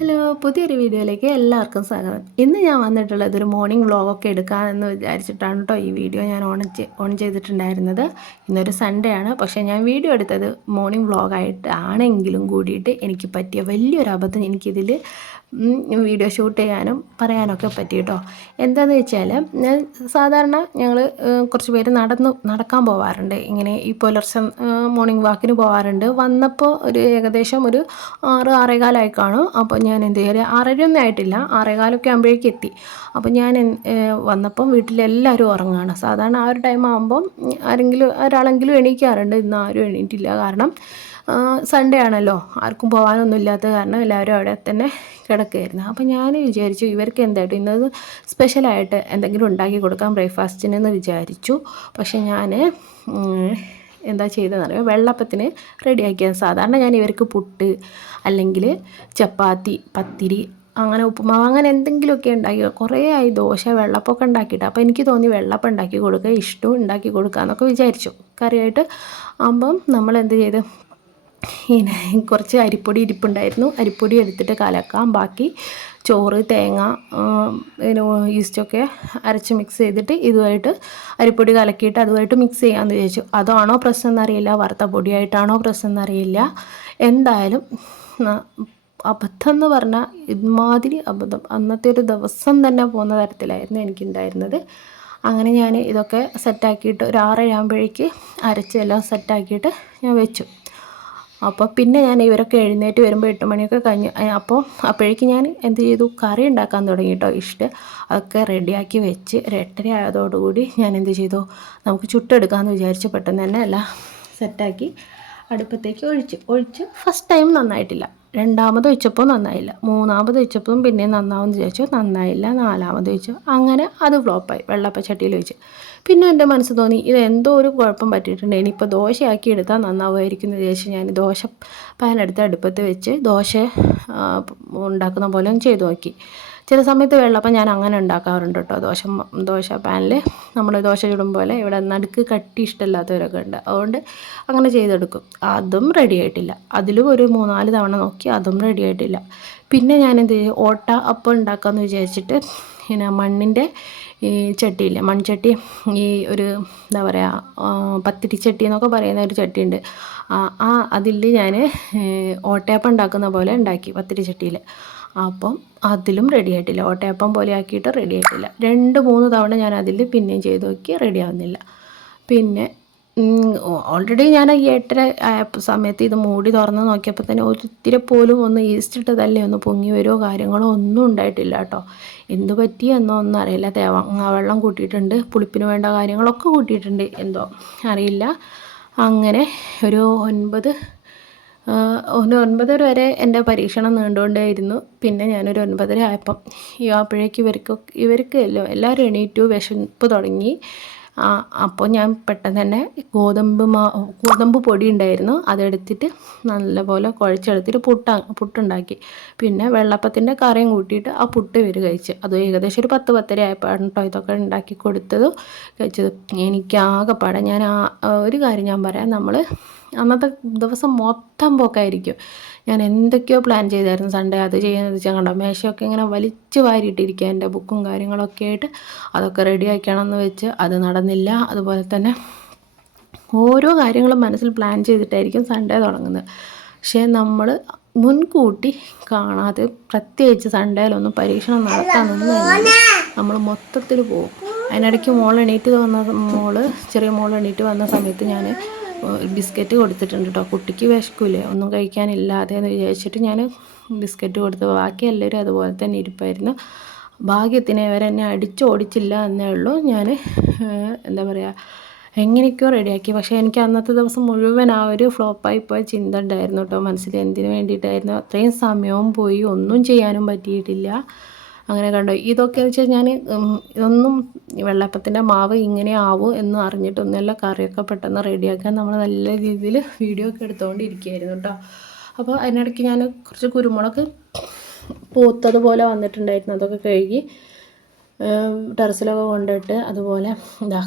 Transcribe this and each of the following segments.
Hello, പുതിയൊരു വീഡിയോയിലേക്ക് എല്ലാവർക്കും സ്വാഗതം. ഇന്ന് ഞാൻ വന്നിട്ടുള്ളത് ഒരു മോർണിംഗ് വ്ളോഗൊക്കെ എടുക്കാമെന്ന് വിചാരിച്ചിട്ടാണ് കേട്ടോ ഈ വീഡിയോ ഞാൻ ഓൺ ചെയ്തിട്ടുണ്ടായിരുന്നത്. ഇന്നൊരു സൺഡേ ആണ്, പക്ഷേ ഞാൻ വീഡിയോ എടുത്തത് മോർണിംഗ് വ്ളോഗായിട്ട് ആണെങ്കിലും കൂടിയിട്ട് എനിക്ക് പറ്റിയ വലിയൊരു അബദ്ധം എനിക്കിതിൽ വീഡിയോ ഷൂട്ട് ചെയ്യാനും പറയാനൊക്കെ പറ്റി കേട്ടോ. എന്താണെന്ന് വെച്ചാൽ സാധാരണ ഞങ്ങൾ കുറച്ച് പേര് നടക്കാൻ പോവാറുണ്ട്. ഇങ്ങനെ ഈ പുലർച്ചെ മോർണിംഗ് വാക്കിന് പോവാറുണ്ട്. വന്നപ്പോൾ ഏകദേശം ഒരു 6-6:15 കാണും. അപ്പോൾ ഞാൻ എന്ത് ചെയ്യുക, 6:30 ആയിട്ടില്ല, 6:15 ആകുമ്പോഴേക്കും എത്തി. അപ്പോൾ ഞാൻ വന്നപ്പം വീട്ടിലെല്ലാവരും ഉറങ്ങുകയാണ്. സാധാരണ ആ ഒരു ടൈം ആകുമ്പം ഒരാളെങ്കിലും എണീക്കാറുണ്ട്. ഇന്ന് ആരും എണീറ്റില്ല. കാരണം സൺഡേ ആണല്ലോ, ആർക്കും പോകാനൊന്നും ഇല്ലാത്ത കാരണം എല്ലാവരും അവിടെ തന്നെ കിടക്കുകയായിരുന്നു. അപ്പോൾ ഞാൻ വിചാരിച്ചു ഇവർക്ക് എന്തായിട്ട് ഇന്നത് സ്പെഷ്യലായിട്ട് എന്തെങ്കിലും ഉണ്ടാക്കി കൊടുക്കാം ബ്രേക്ക്ഫാസ്റ്റിനെന്ന് വിചാരിച്ചു. പക്ഷേ ഞാൻ എന്താ ചെയ്തതെന്നറിയോ, വെള്ളപ്പത്തിന് റെഡിയാക്കിയത്. സാധാരണ ഞാൻ ഇവർക്ക് പുട്ട് അല്ലെങ്കിൽ ചപ്പാത്തി, പത്തിരി, അങ്ങനെ ഉപ്പുമാവ്, അങ്ങനെ എന്തെങ്കിലുമൊക്കെ ഉണ്ടാക്കി. കുറേ ആയി ദോശ, വെള്ളപ്പമൊക്കെ ഉണ്ടാക്കിയിട്ട്. അപ്പോൾ എനിക്ക് തോന്നി വെള്ളപ്പം ഉണ്ടാക്കി കൊടുക്കുക, ഇഷ്ടവും ഉണ്ടാക്കി കൊടുക്കുക എന്നൊക്കെ വിചാരിച്ചു. കറിയായിട്ട് ആകുമ്പം നമ്മൾ എന്ത് ചെയ്ത്, ഇങ്ങനെ കുറച്ച് അരിപ്പൊടി ഇരിപ്പുണ്ടായിരുന്നു. അരിപ്പൊടി എടുത്തിട്ട് കലക്കാം. ബാക്കി ചോറ്, തേങ്ങ, പിന്നെ ഈസ്റ്റൊക്കെ അരച്ച് മിക്സ് ചെയ്തിട്ട് ഇതുമായിട്ട് അരിപ്പൊടി കലക്കിയിട്ട് അതുമായിട്ട് മിക്സ് ചെയ്യാമെന്ന് വിചാരിച്ചു. അതാണോ പ്രശ്നം എന്നറിയില്ല, വറുത്ത പൊടിയായിട്ടാണോ പ്രശ്നം എന്നറിയില്ല. എന്തായാലും അബദ്ധം എന്ന് പറഞ്ഞാൽ ഇതുമാതിരി അബദ്ധം അന്നത്തെ ഒരു ദിവസം തന്നെ പോകുന്ന തരത്തിലായിരുന്നു എനിക്കുണ്ടായിരുന്നത്. അങ്ങനെ ഞാൻ ഇതൊക്കെ സെറ്റാക്കിയിട്ട് ഒരു 6:30 ആകുമ്പോഴേക്ക് അരച്ച് എല്ലാം സെറ്റാക്കിയിട്ട് ഞാൻ വെച്ചു. അപ്പോൾ പിന്നെ ഞാൻ ഇവരൊക്കെ എഴുന്നേറ്റ് വരുമ്പോൾ 8 മണിയൊക്കെ കഴിഞ്ഞു. അപ്പോഴേക്ക് ഞാൻ എന്ത് ചെയ്തു, കറി ഉണ്ടാക്കാൻ തുടങ്ങി കേട്ടോ. അതൊക്കെ റെഡിയാക്കി വെച്ച് ഒരു 8:30 ആയതോടുകൂടി ഞാൻ എന്ത് ചെയ്തു, നമുക്ക് ചുട്ടെടുക്കാമെന്ന് വിചാരിച്ച് പെട്ടെന്ന് തന്നെ എല്ലാം സെറ്റാക്കി അടുപ്പത്തേക്ക് ഒഴിച്ച് ഫസ്റ്റ് ടൈം നന്നായിട്ടില്ല, രണ്ടാമത് വെച്ചപ്പോൾ നന്നായില്ല, മൂന്നാമത് വെച്ചപ്പോഴും പിന്നെ നന്നാവുമെന്ന് വിചാരിച്ചു, നന്നായില്ല, നാലാമത് വെച്ചു, അങ്ങനെ അത് ഫ്ലോപ്പായി. വെള്ളപ്പച്ചട്ടിയിൽ വെച്ച് പിന്നെ എൻ്റെ മനസ്സ് തോന്നി ഇതെന്തോ ഒരു കുഴപ്പം പറ്റിയിട്ടുണ്ട്, ഇനിയിപ്പോൾ ദോശയാക്കി എടുത്താൽ നന്നാവുമായിരിക്കും എന്ന് വിചാരിച്ച് ഞാൻ ദോശ പാൻ എടുത്ത് അടുപ്പത്ത് വെച്ച് ദോശ ഉണ്ടാക്കുന്ന പോലെ ഒന്ന് ചെയ്തു നോക്കി. ചില സമയത്ത് വെള്ളപ്പം ഞാൻ അങ്ങനെ ഉണ്ടാക്കാറുണ്ട് കേട്ടോ. ദോശ പാനിൽ നമ്മൾ ദോശ ചുടും പോലെ. ഇവിടെ നടുക്ക് കട്ടി ഇഷ്ടമില്ലാത്തവരൊക്കെ ഉണ്ട്, അതുകൊണ്ട് അങ്ങനെ ചെയ്തെടുക്കും. അതും റെഡി ആയിട്ടില്ല. അതിലും ഒരു 3-4 തവണ നോക്കി, അതും റെഡി ആയിട്ടില്ല. പിന്നെ ഞാൻ എന്ത് ചെയ്യും, ഓട്ട അപ്പം ഉണ്ടാക്കാമെന്ന് വിചാരിച്ചിട്ട് ഇങ്ങനെ മണ്ണിൻ്റെ ഈ ചട്ടിയില്ലേ, മൺചട്ടി, ഈ ഒരു എന്താ പറയുക, പത്തിരിച്ചട്ടി എന്നൊക്കെ പറയുന്ന ഒരു ചട്ടിയുണ്ട്. അതിൽ ഞാൻ ഓട്ടയപ്പം ഉണ്ടാക്കുന്ന പോലെ ഉണ്ടാക്കി പത്തിരിച്ചട്ടിയിൽ. അപ്പം അതിലും റെഡി ആയിട്ടില്ല. ഓട്ടയപ്പം പോലെ ആക്കിയിട്ട് റെഡി ആയിട്ടില്ല. 2-3 തവണ ഞാൻ അതിൽ പിന്നെയും ചെയ്ത് നോക്കി, റെഡി ആവുന്നില്ല. പിന്നെ ഓൾറെഡി ഞാൻ 8:30 ആയ സമയത്ത് ഇത് മൂടി തുറന്ന് നോക്കിയപ്പോൾ തന്നെ ഒരിത്തിരി പോലും ഒന്ന് ഈസ്റ്റ് ഇട്ടതല്ലേ ഒന്ന് പൊങ്ങി വരുമോ കാര്യങ്ങളോ ഒന്നും ഉണ്ടായിട്ടില്ല കേട്ടോ. എന്ത് പറ്റിയെന്നോ ഒന്നും അറിയില്ല. തേങ്ങ വെള്ളം കൂട്ടിയിട്ടുണ്ട്, പുളിപ്പിന് വേണ്ട കാര്യങ്ങളൊക്കെ കൂട്ടിയിട്ടുണ്ട്, എന്തോ അറിയില്ല. അങ്ങനെ ഒരു 9:30 വരെ എൻ്റെ പരീക്ഷണം നീണ്ടുകൊണ്ടേയിരുന്നു. പിന്നെ ഞാനൊരു 9:30 ആയപ്പം അപ്പോഴേക്ക് ഇവർക്ക് എല്ലാവരും എണീറ്റു, വിശപ്പ് തുടങ്ങി. അപ്പോൾ ഞാൻ പെട്ടെന്ന് തന്നെ ഗോതമ്പ് പൊടി ഉണ്ടായിരുന്നു, അതെടുത്തിട്ട് നല്ലപോലെ കുഴച്ചെടുത്തിട്ട് പുട്ടുണ്ടാക്കി. പിന്നെ വെള്ളപ്പത്തിൻ്റെ കറിയും കൂട്ടിയിട്ട് ആ പുട്ട് കഴിച്ച്. അത് ഏകദേശം ഒരു 10-10:30 ആയപ്പോഴാണ് കേട്ടോ ഇതൊക്കെ ഉണ്ടാക്കി കഴിച്ചത്. എനിക്കാകെപ്പാടെ ഒരു കാര്യം ഞാൻ പറയാം, നമ്മൾ അന്നത്തെ ദിവസം മൊത്തം പോക്കായിരിക്കും. ഞാൻ എന്തൊക്കെയോ പ്ലാൻ ചെയ്തായിരുന്നു സൺഡേ, അത് ചെയ്യാൻ കണ്ടോ, മേശയൊക്കെ ഇങ്ങനെ വലിച്ചു വാരിയിട്ടിരിക്കുക എൻ്റെ ബുക്കും കാര്യങ്ങളൊക്കെ ആയിട്ട്. അതൊക്കെ റെഡി ആക്കണമെന്ന് വെച്ച് അത് നടന്നില്ല. അതുപോലെ തന്നെ ഓരോ കാര്യങ്ങളും മനസ്സിൽ പ്ലാൻ ചെയ്തിട്ടായിരിക്കും സൺഡേ തുടങ്ങുന്നത്. പക്ഷേ നമ്മൾ മുൻകൂട്ടി കാണാതെ, പ്രത്യേകിച്ച് സൺഡേയിലൊന്നും പരീക്ഷണം നടത്താൻ നിന്നില്ല, നമ്മൾ മൊത്തത്തിൽ പോകും. അതിനിടയ്ക്ക് ചെറിയ മോൾ എണീറ്റ് വന്ന സമയത്ത് ഞാൻ ബിസ്ക്കറ്റ് കൊടുത്തിട്ടുണ്ട് കേട്ടോ. കുട്ടിക്ക് വിശക്കൂലേ, ഒന്നും കഴിക്കാനില്ലാതെ എന്ന് വിചാരിച്ചിട്ട് ഞാൻ ബിസ്ക്കറ്റ് കൊടുത്തു. ബാക്കി എല്ലാവരും അതുപോലെ തന്നെ ഇരിപ്പായിരുന്നു. ഭാഗ്യത്തിന് ഇവരെന്നെ ഓടിച്ചില്ല എന്നേ ഉള്ളൂ. ഞാൻ എന്താ പറയുക, എങ്ങനെയൊക്കെയോ റെഡിയാക്കി. പക്ഷേ എനിക്ക് അന്നത്തെ ദിവസം മുഴുവൻ ആ ഒരു ഫ്ലോപ്പായിപ്പോയ ചിന്ത ഉണ്ടായിരുന്നു കേട്ടോ മനസ്സിൽ. എന്തിനു വേണ്ടിയിട്ടായിരുന്നു, അത്രയും സമയവും പോയി, ഒന്നും ചെയ്യാനും പറ്റിയിട്ടില്ല. അങ്ങനെ കണ്ടോ, ഇതൊക്കെ വെച്ചാൽ ഞാൻ ഇതൊന്നും വെള്ളപ്പത്തിൻ്റെ മാവ് ഇങ്ങനെ ആവും എന്ന് അറിഞ്ഞിട്ടൊന്നുമല്ല. കറിയൊക്കെ പെട്ടെന്ന് റെഡിയാക്കാൻ നമ്മൾ നല്ല രീതിയിൽ വീഡിയോ ഒക്കെ എടുത്തുകൊണ്ടിരിക്കുകയായിരുന്നു കേട്ടോ. അപ്പോൾ അതിനിടയ്ക്ക് ഞാൻ കുറച്ച് കുരുമുളക് പൂത്തതുപോലെ വന്നിട്ടുണ്ടായിരുന്നു, അതൊക്കെ കഴുകി ടെറസിലൊക്കെ കൊണ്ടിട്ട്. അതുപോലെ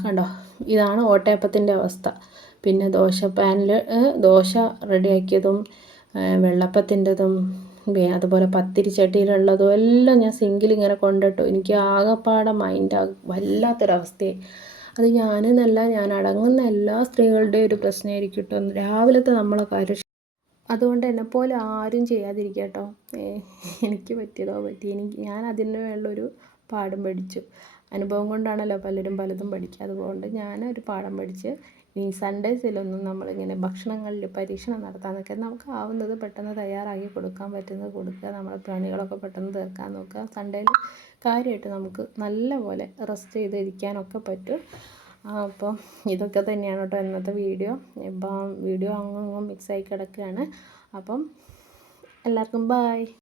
കണ്ടോ, ഇതാണ് ഓട്ടയപ്പത്തിൻ്റെ അവസ്ഥ. പിന്നെ ദോശ പാനിൽ ദോശ റെഡിയാക്കിയതും വെള്ളപ്പത്തിൻ്റെതും അതുപോലെ പത്തിരി ചട്ടിയിലുള്ളതും എല്ലാം ഞാൻ സിങ്കിൽ ഇങ്ങനെ കൊണ്ടിട്ടു. എനിക്ക് ആകെപ്പാടെ മൈൻഡ് വല്ലാത്തൊരവസ്ഥയായി. അത് ഞാനെന്നല്ല, ഞാൻ അടങ്ങുന്ന എല്ലാ സ്ത്രീകളുടെയും ഒരു പ്രശ്നമായിരിക്കും കേട്ടോ. രാവിലത്തെ നമ്മളെ കാര്യം. അതുകൊണ്ട് എന്നെപ്പോലെ ആരും ചെയ്യാതിരിക്കുക കേട്ടോ. എനിക്ക് പറ്റിയതോ ഞാൻ അതിനുള്ളൊരു പാഠം പഠിച്ചു. അനുഭവം കൊണ്ടാണല്ലോ പലരും പലതും പഠിക്കുക. അതുകൊണ്ട് ഞാനൊരു പാഠം പഠിച്ച് ഈ സൺഡേസിലൊന്നും നമ്മളിങ്ങനെ ഭക്ഷണങ്ങളിൽ പരീക്ഷണം നടത്താൻ നമുക്ക് ആവുന്നത് പെട്ടെന്ന് തയ്യാറാക്കി കൊടുക്കാൻ പറ്റുന്നത് കൊടുക്കുക. നമ്മുടെ പണികളൊക്കെ പെട്ടെന്ന് തീർക്കാൻ നോക്കുക. സൺഡേയിൽ കാര്യമായിട്ട് നമുക്ക് നല്ല പോലെ റെസ്റ്റ് ചെയ്തിരിക്കാനൊക്കെ പറ്റും. അപ്പം ഇതൊക്കെ തന്നെയാണ് കേട്ടോ ഇന്നത്തെ വീഡിയോ. ഇപ്പം വീഡിയോ അങ്ങും മിക്സായി കിടക്കുകയാണ്. അപ്പം എല്ലാവർക്കും ബായ്.